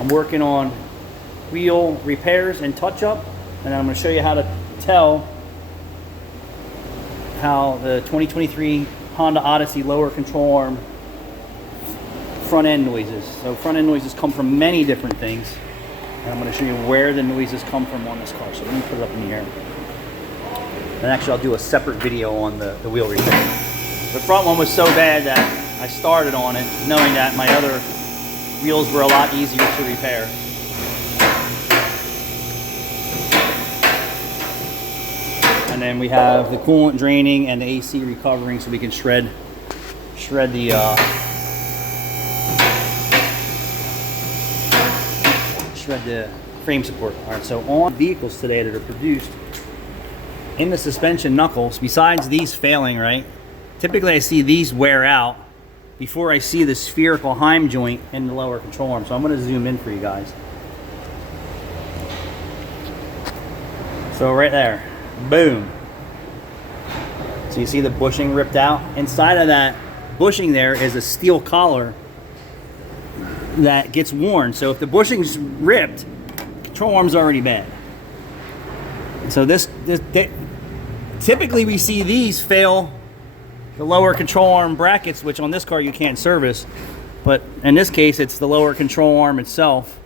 I'm working on wheel repairs and touch-up, and I'm going to show you how to tell how the 2023 Honda Odyssey lower control arm front end noises. So front end noises come from many different things, and I'm going to show you where the noises come from on this car. So let me put it up in the air. And actually I'll do a separate video on the wheel repair. The front one was so bad that I started on it knowing that my other wheels were a lot easier to repair. And then we have the coolant draining and the AC recovering, so we can shred the frame support. All right, so on vehicles today that are produced in the suspension knuckles, besides these failing, right? Typically I see these wear out before I see the spherical Heim joint in the lower control arm. So I'm going to zoom in for you guys. So right there, boom. So you see the bushing ripped out? Inside of that bushing there is a steel collar that gets worn. So if the bushing's ripped, control arm's already bad. So typically we see these fail the lower control arm brackets, which on this car you can't service, but in this case it's the lower control arm itself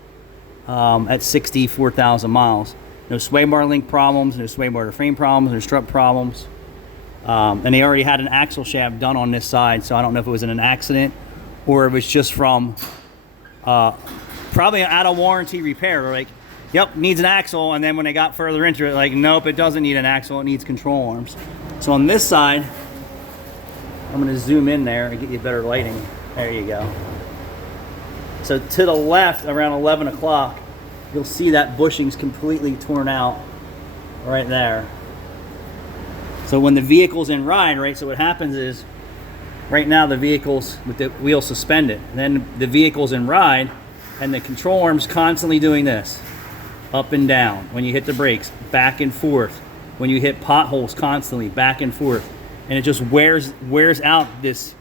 at 64,000 miles. No sway bar link problems, no sway bar to frame problems, no strut problems. And they already had an axle shaft done on this side, so I don't know if it was in an accident or it was just from probably an out of warranty repair. Like, yep, needs an axle, and then when they got further into it, like, nope, it doesn't need an axle, it needs control arms. So on this side, I'm going to zoom in there and get you better lighting. There you go. So to the left, around 11 o'clock, you'll see that bushing's completely torn out right there. So when the vehicle's in ride, right, so what happens is, right now the vehicle's with the wheel suspended, and then the vehicle's in ride, and the control arm's constantly doing this. Up and down. When you hit the brakes, back and forth. When you hit potholes, constantly back and forth. And it just wears out this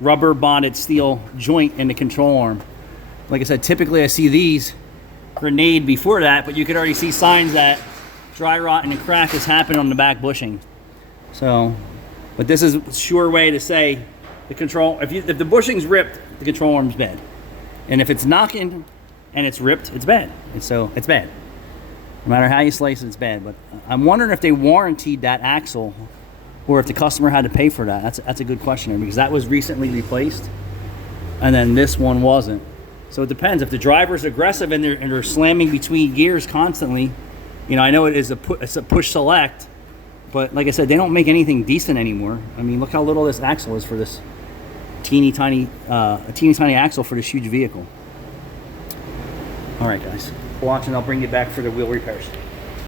rubber bonded steel joint in the control arm. Like I said, typically I see these grenade before that, but you could already see signs that dry rot and a crack has happened on the back bushing. So, but this is a sure way to say the control, if the bushing's ripped, the control arm's bad. And if it's knocking and it's ripped, it's bad. And so it's bad. No matter how you slice it, it's bad. But I'm wondering if they warranted that axle or if the customer had to pay for that. That's a good question, because that was recently replaced and then this one wasn't. So it depends. If the driver's aggressive and they're slamming between gears constantly, you know, I know it's a push select, but like I said, they don't make anything decent anymore. I mean, look how little this axle is for this teeny tiny axle for this huge vehicle. All right, guys, watch, and I'll bring you back for the wheel repairs.